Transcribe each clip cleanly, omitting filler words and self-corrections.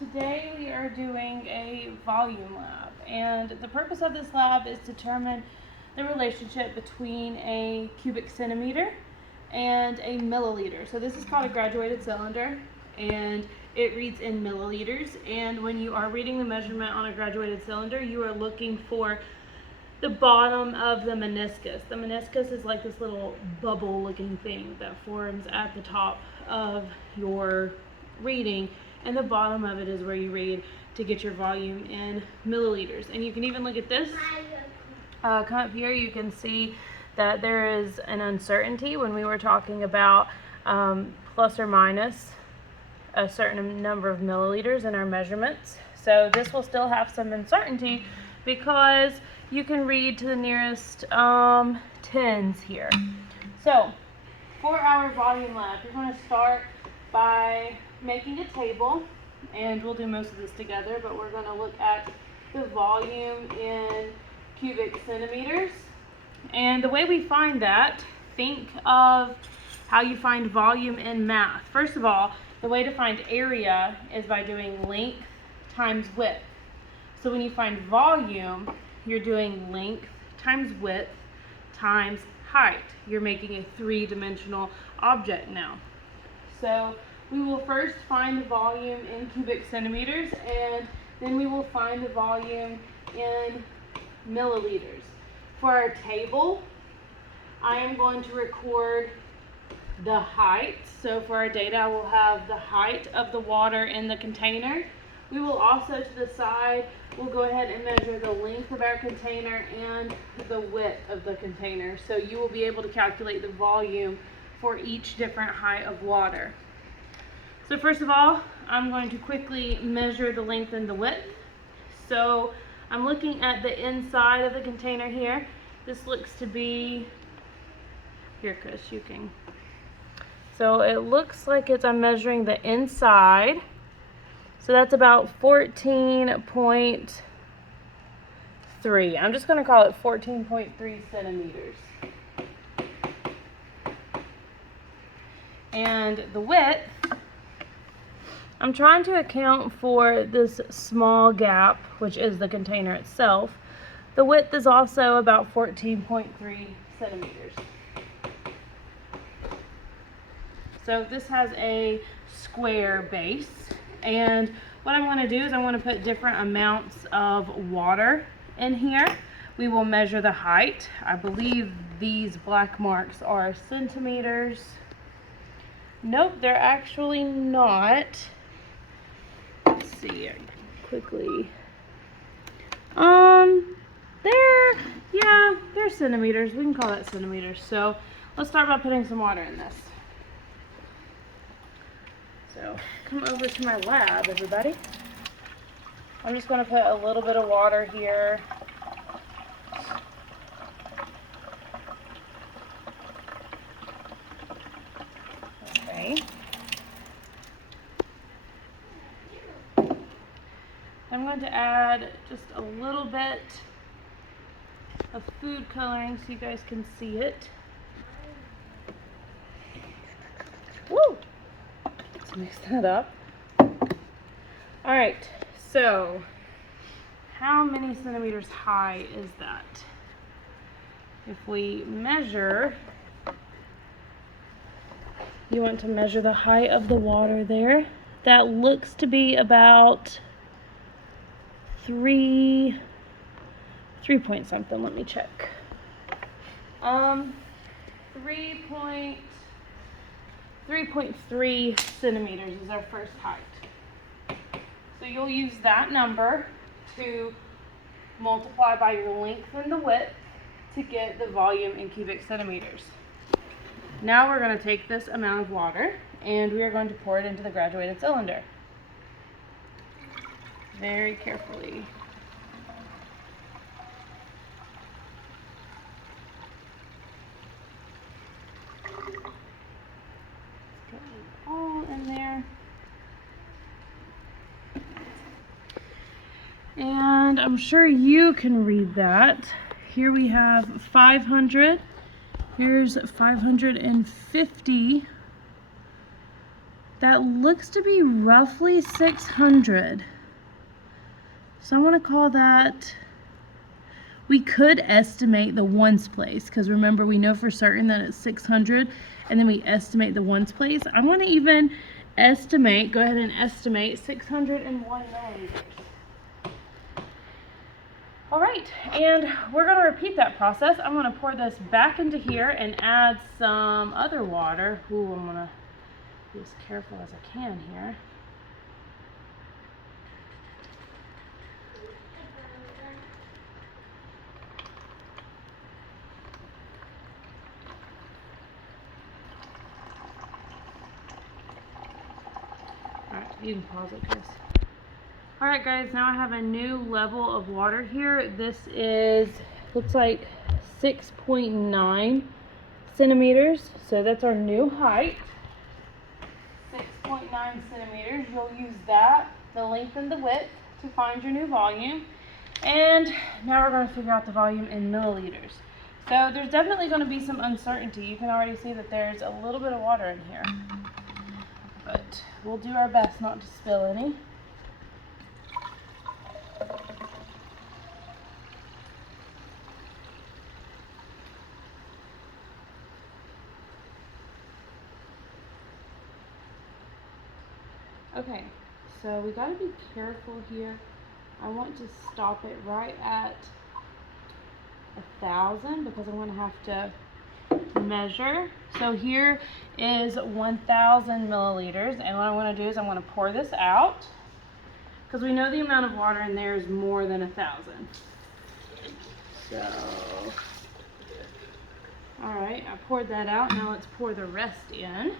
Today we are doing a volume lab, and the purpose of this lab is to determine the relationship between a cubic centimeter and a milliliter. So this is called a graduated cylinder, and it reads in milliliters, and when you are reading the measurement on a graduated cylinder, you are looking for the bottom of the meniscus. The meniscus is like this little bubble looking thing that forms at the top of your reading, and the bottom of it is where you read to get your volume in milliliters. And you can even look at this. Come up here, you can see that there is an uncertainty when we were talking about plus or minus a certain number of milliliters in our measurements. So this will still have some uncertainty because you can read to the nearest tens here. So for our volume lab, we're going to start by making a table, and we'll do most of this together, but we're going to look at the volume in cubic centimeters. And the way we find that, think of how you find volume in math. First of all, the way to find area is by doing length times width. So when you find volume, you're doing length times width times height. You're making a three-dimensional object now. So we will first find the volume in cubic centimeters, and then we will find the volume in milliliters. For our table, I am going to record the height. So for our data, I will have the height of the water in the container. We will also, to the side, we'll go ahead and measure the length of our container and the width of the container. So you will be able to calculate the volume for each different height of water. So first of all, I'm going to quickly measure the length and the width. So I'm looking at the inside of the container here. This looks to be, here Chris, you can. So it looks like I'm measuring the inside. So that's about 14.3. I'm just going to call it 14.3 centimeters. And the width, I'm trying to account for this small gap, which is the container itself. The width is also about 14.3 centimeters. So this has a square base, and what I'm going to do is I'm going to put different amounts of water in here. We will measure the height. I believe these black marks are centimeters. Nope, they're actually not. Let's see quickly. They're centimeters. We can call that centimeters. So let's start by putting some water in this. So come over to my lab, everybody. I'm just going to put a little bit of water here. Okay. I'm going to add just a little bit of food coloring so you guys can see it. Woo! Let's mix that up. Alright, so how many centimeters high is that? If we measure, you want to measure the height of the water there. That looks to be about 3 point something. Let me check. 3.3 centimeters is our first height. So you'll use that number to multiply by your length and the width to get the volume in cubic centimeters. Now we're going to take this amount of water and we are going to pour it into the graduated cylinder. Very carefully. Get it all in there. And I'm sure you can read that. Here we have 500. Here's 550 that looks to be roughly 600. So I want to call that, we could estimate the ones place, because remember we know for certain that it's 600, and then we estimate the ones place. I'm going to even estimate, go ahead and estimate 601 milliliters. All right, and we're going to repeat that process. I'm going to pour this back into here and add some other water. Ooh, I'm going to be as careful as I can here. All right, you can pause it, Chris. All right, guys, now I have a new level of water here. This is, looks like 6.9 centimeters. So that's our new height. 6.9 centimeters. You'll use that, the length and the width, to find your new volume. And now we're going to figure out the volume in milliliters. So there's definitely going to be some uncertainty. You can already see that there's a little bit of water in here. But we'll do our best not to spill any. Okay, so we got to be careful here. I want to stop it right at 1,000 because I'm going to have to measure. So here is 1,000 milliliters, and what I'm going to do is I'm going to pour this out because we know the amount of water in there is more than 1,000. So, all right, I poured that out. Now let's pour the rest in.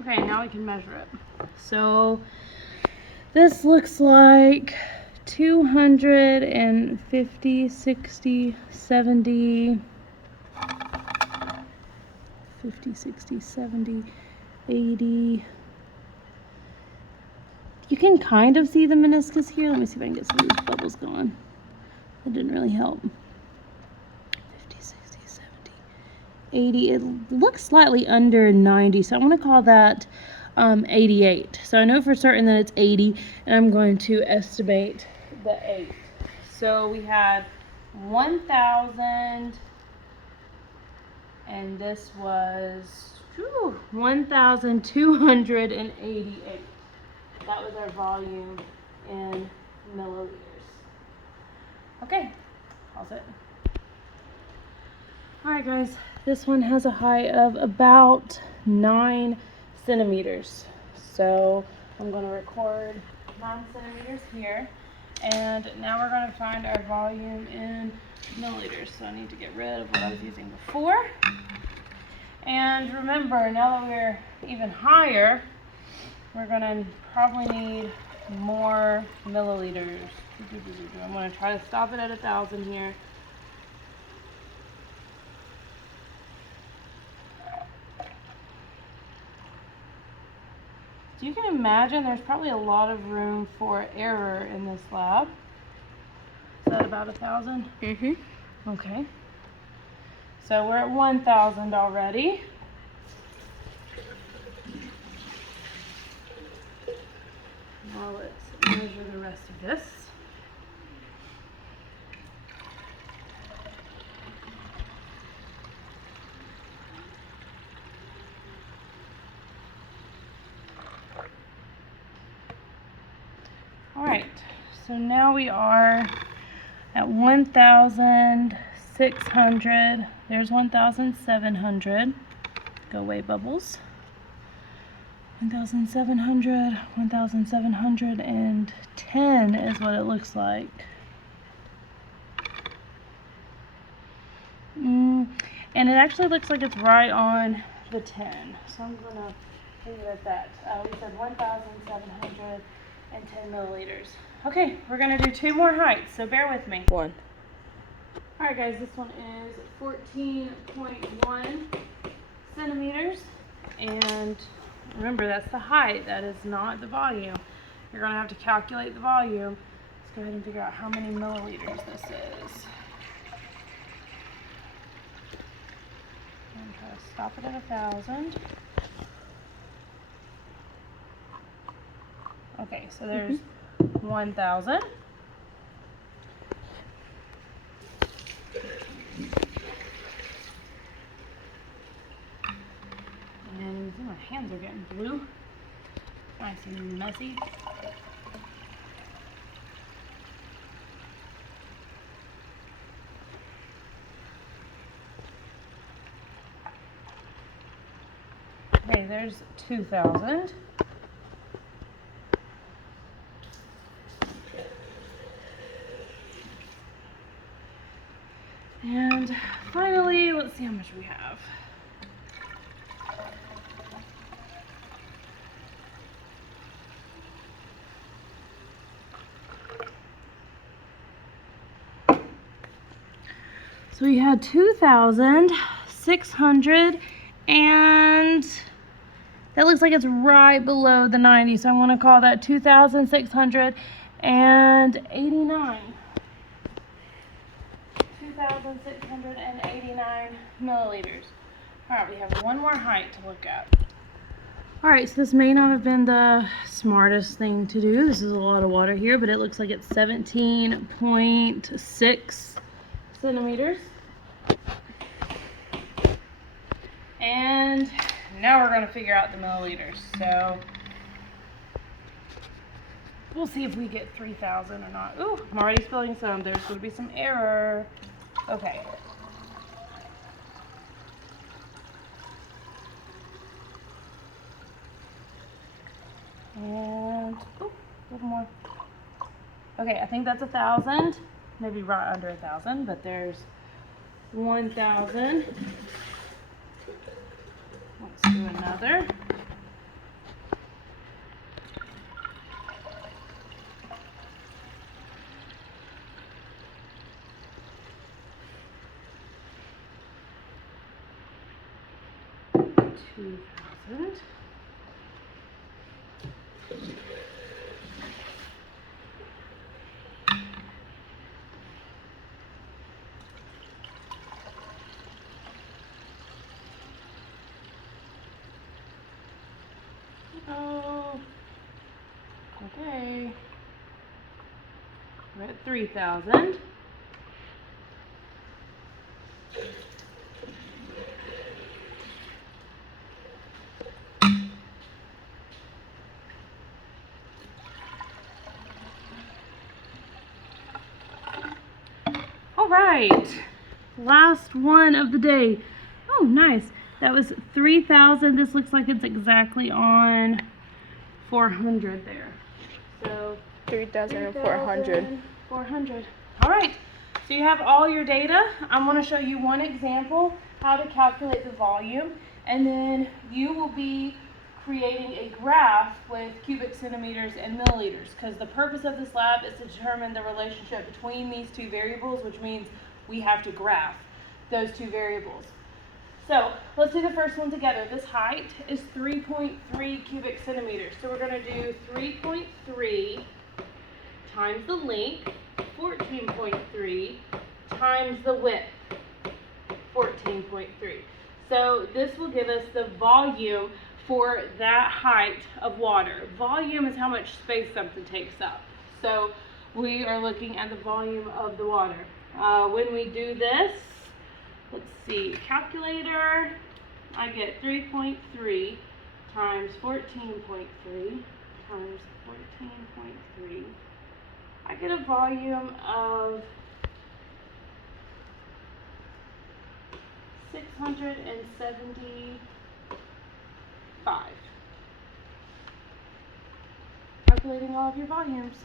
Okay, now we can measure it. So this looks like 250, 60, 70, 50, 60, 70, 80. You can kind of see the meniscus here. Let me see if I can get some of these bubbles going. That didn't really help. 50, 60, 70, 80. It looks slightly under 90, so I want to call that 88. So I know for certain that it's 80, and I'm going to estimate the 8. So we had 1,000, and this was 1,288. That was our volume in milliliters. Okay, pause it. All right, guys, this one has a height of about 9 centimeters. So I'm going to record 9 centimeters here. And now we're going to find our volume in milliliters. So I need to get rid of what I was using before. And remember, now that we're even higher, we're going to probably need more milliliters. I'm going to try to stop it at 1,000 here. So you can imagine there's probably a lot of room for error in this lab. Is that about 1,000? Mm-hmm. Okay. So we're at 1,000 already. Now let's measure the rest of this. All right, so now we are at 1,600. There's 1,700. Go away, bubbles. 1,700, 1,710 is what it looks like. And it actually looks like it's right on the 10. So I'm going to leave it at that. We said 1,710 milliliters. Okay, we're going to do 2 more heights, so bear with me. 1. All right, guys, this one is 14.1 centimeters. And remember, that's the height. That is not the volume. You're going to have to calculate the volume. It's go ahead and figure out how many milliliters this is. And try to stop it at 1,000. Okay, so there's 1,000. And my hands are getting blue. Nice and messy. Okay, there's 2,000. And finally, let's see how much we have. So we had 2,600, and that looks like it's right below the 90, so I'm going to call that 2,689. 2,689 milliliters. All right, we have one more height to look at. All right, so this may not have been the smartest thing to do. This is a lot of water here, but it looks like it's 17.6 centimeters. And now we're going to figure out the milliliters. So we'll see if we get 3,000 or not. Ooh, I'm already spilling some. There's going to be some error. Okay. And ooh, a little more. Okay, I think that's 1,000. Maybe right under 1,000, but there's 1,000. Let's do another. $2,000. Oh, okay. We're at 3,000. All right, last one of the day. Oh, nice. That was 3,000. This looks like it's exactly on 400 there. So 3,400. 400. All right, so you have all your data. I'm going to show you one example how to calculate the volume, and then you will be creating a graph with cubic centimeters and milliliters, because the purpose of this lab is to determine the relationship between these two variables, which means we have to graph those two variables. So let's do the first one together. This height is 3.3 cubic centimeters. So we're going to do 3.3 times the length, 14.3 times the width, 14.3. So this will give us the volume for that height of water. Volume is how much space something takes up. So we are looking at the volume of the water. When we do this, let's see, calculator, I get 3.3 times 14.3 times 14.3. I get a volume of 675. Calculating all of your volumes.